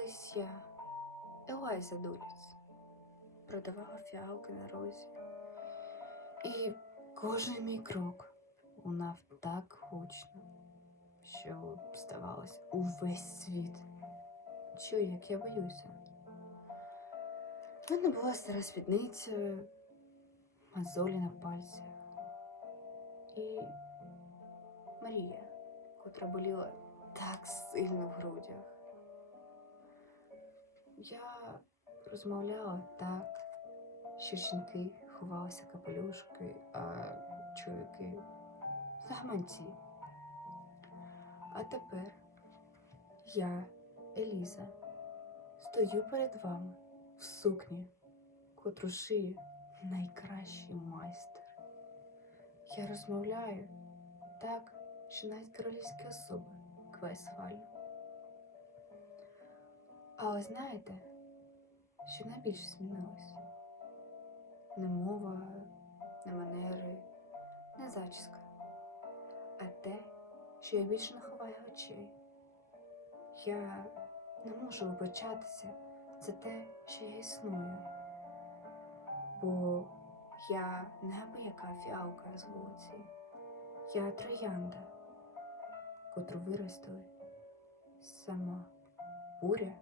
Колись я, Елайза Дуліц, продавала фіалки на розі. І кожен мій крок лунав так гучно, що здавалось увесь світ. Чую, як я боюся. В мене була стара спідниця, мозолі на пальцях і Марія, котра боліла так сильно в грудях. Я розмовляла так, що жінки ховалися капелюшки, а чоловіки за гаманці. А тепер я, Еліза, стою перед вами в сукні, котру шиє найкращий майстер. Я розмовляю так, що навіть королівські особи кве схвально. Але знаєте, що найбільше змінилось? Не мова, не манери, не зачіска, а те, що я більше не ховаю очей. Я не можу вибачатися за те, що я існую, бо я не аби яка фіалка з вулиці, я троянда, котру виростили сама буря.